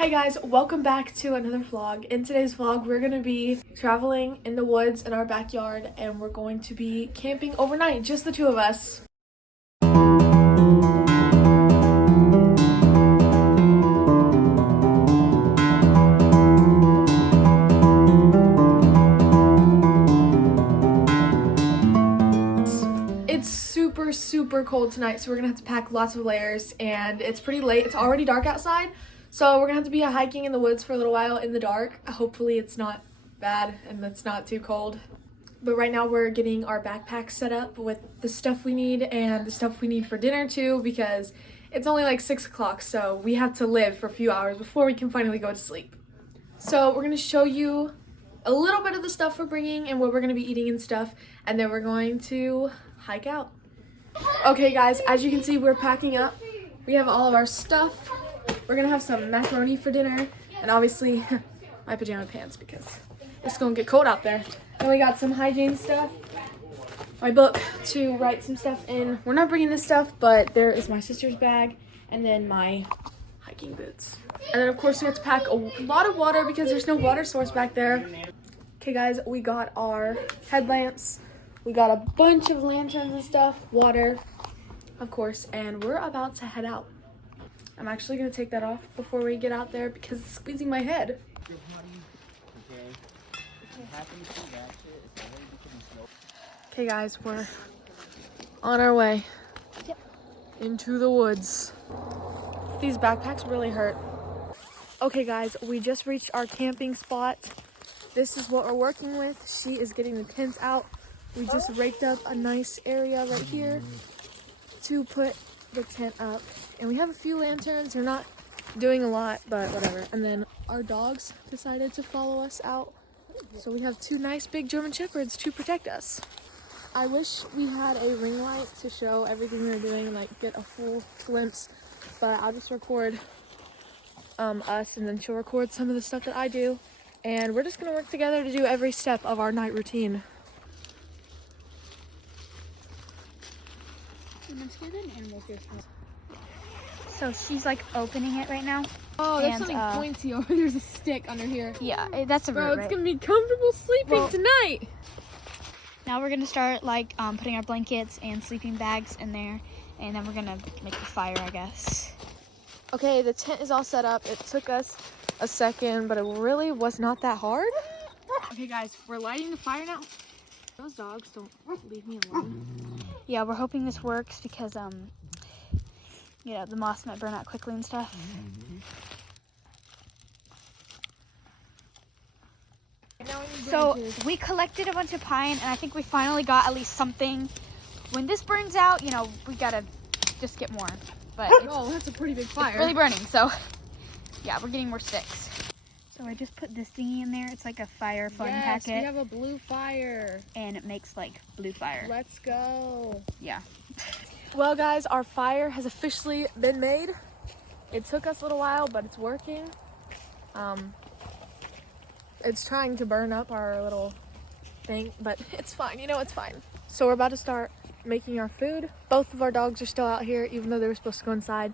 Hey guys, welcome back to another vlog. In today's vlog, we're going to be traveling in the woods in our backyard and we're going to be camping overnight, just the two of us. It's super cold tonight, so we're going to have to pack lots of layers and it's pretty late. It's already dark outside. So we're gonna have to be hiking in the woods for a little while in the dark. Hopefully it's not bad and it's not too cold. But right now we're getting our backpacks set up with the stuff we need and the stuff we need for dinner too, because it's only like 6 o'clock, so we have to live for a few hours before we can finally go to sleep. So we're gonna show you a little bit of the stuff we're bringing and what we're gonna be eating and stuff, and then we're going to hike out. Okay guys, as you can see, we're packing up. We have all of our stuff. We're gonna have some macaroni for dinner, and obviously my pajama pants because it's gonna get cold out there. Then we got some hygiene stuff, my book to write some stuff in. We're not bringing this stuff, but there is my sister's bag, and then my hiking boots. And then of course we have to pack a lot of water because there's no water source back there. Okay guys, we got our headlamps, we got a bunch of lanterns and stuff, water, of course, and we're about to head out. I'm actually gonna take that off before we get out there because it's squeezing my head. Okay guys, we're on our way into the woods. These backpacks really hurt. Okay guys, we just reached our camping spot. This is what we're working with. She is getting the tents out. We just raked up a nice area right here to put the tent up, and we have a few lanterns. They're not doing a lot, but whatever. And then our dogs decided to follow us out, so we have two nice big German Shepherds to protect us. I wish we had a ring light to show everything we're doing, like get a full glimpse, but I'll just record us, and then she'll record some of the stuff that I do, and we're just gonna work together to do every step of our night routine. So she's like opening it right now. Oh, there's something pointy over. There's a stick under here. Yeah, that's a root, Bro, it's right? gonna be comfortable sleeping tonight. Now we're gonna start like putting our blankets and sleeping bags in there, and then we're gonna make the fire, I guess. Okay, the tent is all set up. It took us a second, but it really was not that hard. Okay guys, we're lighting the fire now. Those dogs don't leave me alone. Yeah, we're hoping this works because you know, the moss might burn out quickly and stuff. So we collected a bunch of pine, and I think we finally got at least something. When this burns out, you know, we gotta just get more. But oh, that's a pretty big fire. It's really burning, so yeah, we're getting more sticks. So I just put this thingy in there. It's like a fire fun packet. Yes, we have a blue fire. And it makes like blue fire. Let's go. Yeah. Well guys, our fire has officially been made. It took us a little while, but it's working. It's trying to burn up our little thing, but it's fine. You know, it's fine. So we're about to start making our food. Both of our dogs are still out here, even though they were supposed to go inside.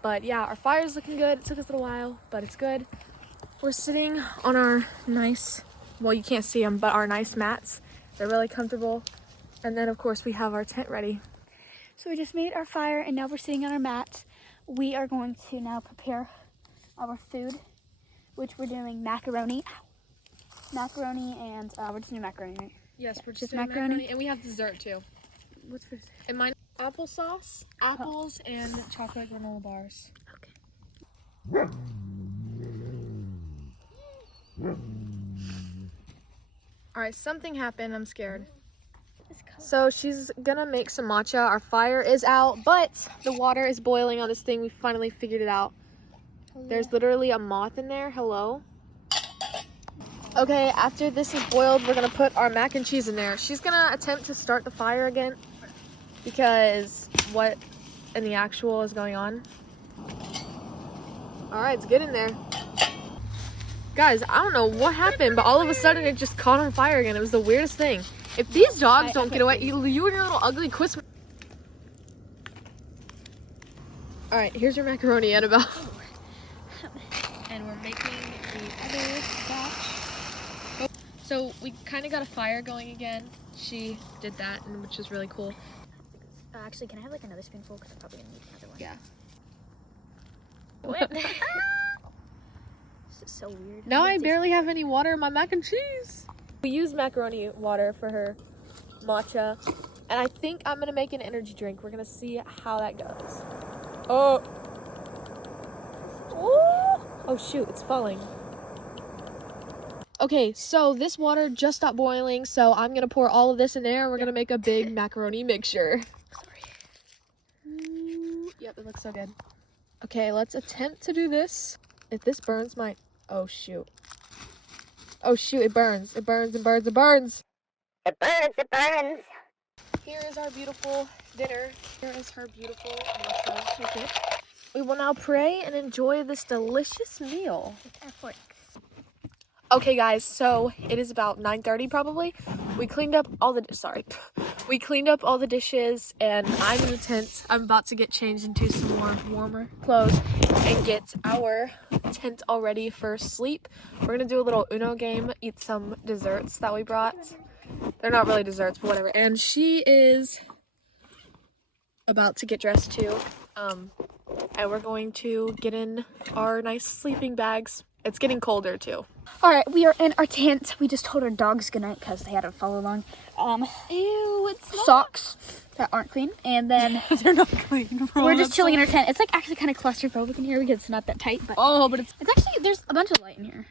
But yeah, our fire's looking good. It took us a little while, but it's good. We're sitting on our nice, well, you can't see them, but our nice mats. They're really comfortable. And then of course we have our tent ready. So we just made our fire, and now we're sitting on our mats. We are going to now prepare our food, which we're doing macaroni. Macaroni, and we're just doing macaroni, right? Yes, we're just doing macaroni. And we have dessert too. What's for dessert? And mine, applesauce, apples, and chocolate granola bars. Okay. Alright, something happened. I'm scared. So she's gonna make some matcha. Our fire is out, but the water is boiling on this thing. We finally figured it out. There's literally a moth in there. Hello. Okay, after this is boiled, we're gonna put our mac and cheese in there. She's gonna attempt to start the fire again because what in the actual is going on. Alright, it's good in there. Guys, I don't know what happened, but all of a sudden it just caught on fire again. It was the weirdest thing. If these dogs don't get away, you and your little ugly quist. Alright, here's your macaroni, Annabelle. And the other batch. So we kind of got a fire going again. She did that, which is really cool. Actually, can I have like another spoonful? Because I'm probably gonna need another one. Yeah. What? This is so weird. Now I barely have any water in my mac and cheese. We use macaroni water for her matcha, and I think I'm gonna make an energy drink. We're gonna see how that goes. Oh. Oh shoot, it's falling. Okay, so this water just stopped boiling, so I'm gonna pour all of this in there and we're gonna make a big macaroni mixture. Yep, it looks so good. Okay, let's attempt to do this. If this burns my... Oh shoot. Oh shoot, it burns. It burns, it burns, it burns. It burns, it burns. Here is our beautiful dinner. Here is her beautiful matcha. We will now pray and enjoy this delicious meal. Okay guys, so it is about 9:30 probably. We cleaned up all the we cleaned up all the dishes and I'm in the tent. I'm about to get changed into some more warmer clothes and get our tent all ready for sleep. We're gonna do a little Uno game, eat some desserts that we brought. They're not really desserts, but whatever. And she is about to get dressed too. And we're going to get in our nice sleeping bags. It's getting colder too. All right, we are in our tent. We just told our dogs goodnight because they had to follow along. Ew, it's socks that aren't clean, and then they're not clean. Bro. We're just chilling in our tent. It's like actually kind of claustrophobic in here because it's not that tight. But but it's actually there's a bunch of light in here.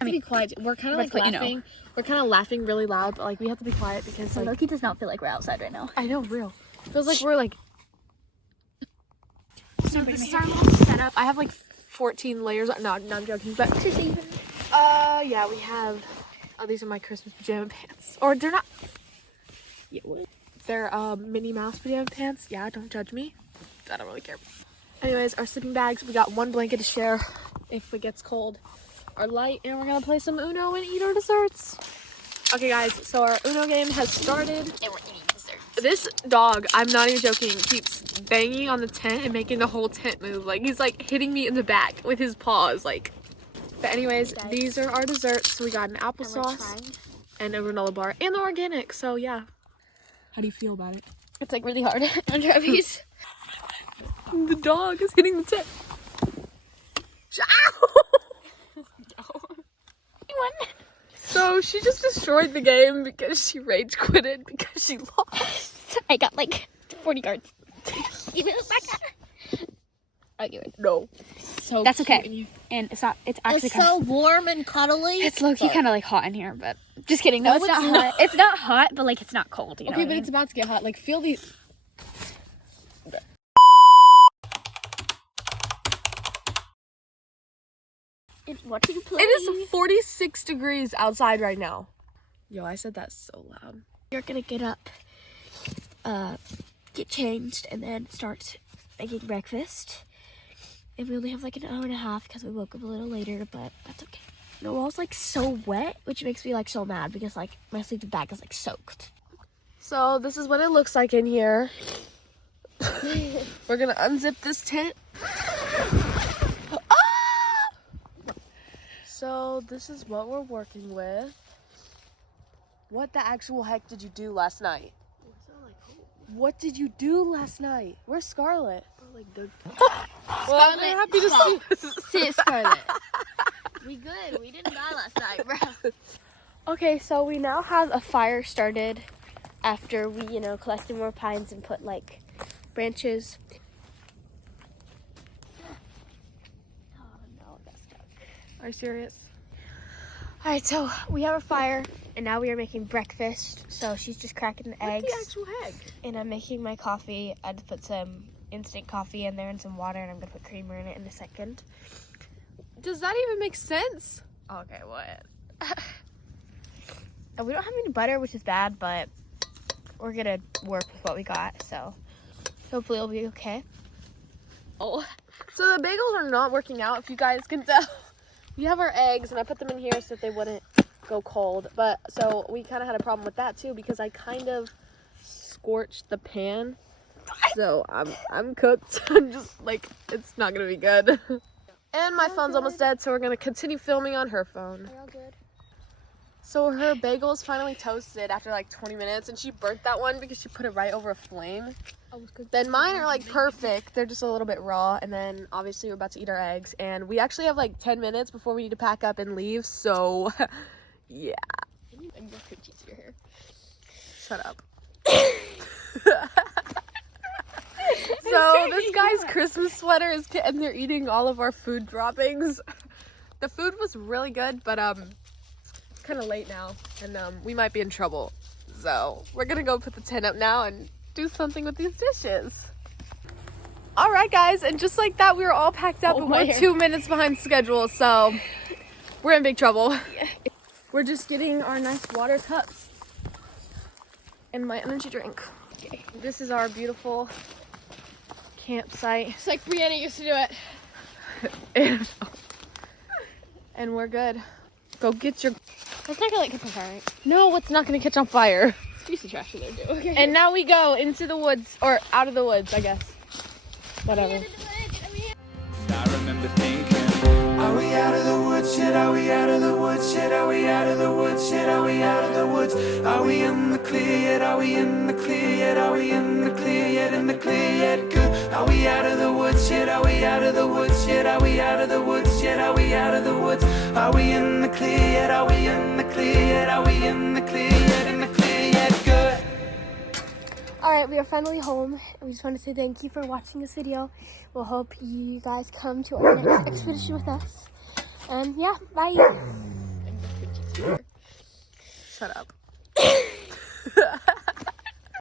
I mean, be quiet. We're kind of like laughing. You know. We're kind of laughing really loud, but like we have to be quiet because like Loki does not feel like we're outside right now. I know, real. Feels like we're like. So this is our little setup. I have like 14 layers. No, I'm joking. But yeah, we have. Oh, these are my Christmas pajama pants. Or they're not. Yeah, what? They're Minnie Mouse pajama pants. Yeah, don't judge me. I don't really care. Anyways, our sleeping bags. We got one blanket to share if it gets cold. Our light, and we're gonna play some Uno and eat our desserts. Okay, guys. So our Uno game has started. And we're eating desserts. This dog, I'm not even joking, keeps banging on the tent and making the whole tent move. Like, he's like hitting me in the back with his paws. Like, but anyways, these are our desserts. We got an applesauce and a granola bar and the organic. So yeah. How do you feel about it? It's like really hard on Travis. The dog is hitting the tent. So she just destroyed the game because she rage quitted because she lost. I got like 40 cards. Give it back. I'll give it. No. So that's okay. And it's not. It's actually it's so warm and cuddly. It's low-key kind of like hot in here, but just kidding. No, it's not hot. It's not hot, but like it's not cold. You know okay, what but I mean? it's about to get hot. Like feel the. What are you playing? It is 46 degrees outside right now. Yo, I said that so loud. You're gonna get up, get changed, and then start making breakfast. And we only have like an hour and a half because we woke up a little later, but that's okay. The wall's like so wet, which makes me like so mad because like my sleeping bag is like soaked. So this is what it looks like in here. We're gonna unzip this tent. So this is what we're working with. What the actual heck did you do last night? What did you do last night? Where's Scarlett? Well, I'm happy to see this. See it, Scarlett. We good. We didn't die last night, bro. Okay, so we now have a fire started after we, collected more pines and put like branches. Are you serious? All right, so we have a fire, and now we are making breakfast. So she's just cracking the eggs. What the actual heck? And I'm making my coffee. I had to put some instant coffee in there and some water, and I'm gonna put creamer in it in a second. Does that even make sense? Okay, what? And we don't have any butter, which is bad, but we're gonna work with what we got. So hopefully it'll be okay. Oh, so the bagels are not working out. If you guys can tell. We have our eggs, and I put them in here so that they wouldn't go cold. But so we kind of had a problem with that too because I kind of scorched the pan. So I'm cooked. I'm just like it's not gonna be good. And my phone's almost dead, so we're gonna continue filming on her phone. All good. So her bagel is finally toasted after like 20 minutes, and she burnt that one because she put it right over a flame. Then mine are like perfect. They're just a little bit raw, and then obviously we're about to eat our eggs, and we actually have like 10 minutes before we need to pack up and leave, so yeah. And your coochies your hair. Shut up. So this guy's Christmas sweater is and they're eating all of our food droppings. The food was really good, but it's kind of late now, and we might be in trouble. So we're gonna go put the tent up now and do something with these dishes. All right, guys, and just like that, we were all packed up, and we're 2 minutes behind schedule, so we're in big trouble. We're just getting our nice water cups and my energy drink. Okay. This is our beautiful campsite. It's like Brianna used to do it. And we're good. Go get your... It's not gonna like catch on fire, right? No, it's not gonna catch on fire. Piece of trash in there too. Okay. And now we go into the woods, or out of the woods, I guess. Whatever. I remember thinking, are we out of the woods yet? Are we out of the woods yet? Are we out of the woods yet? Are we out of the woods? Are we in the clear yet? Are we in the clear yet? Are we in the clear yet? In the clear yet? Good. Are we out of the woods yet? Are we out of the woods yet? Are we out of the woods yet? Are we out of the woods? Are we in the clear yet? Are we in the clear yet? Are we in the clear yet? In the clear yet? Good. Alright, we are finally home. We just want to say thank you for watching this video. We'll hope you guys come to our next expedition with us. And yeah, bye. Shut up.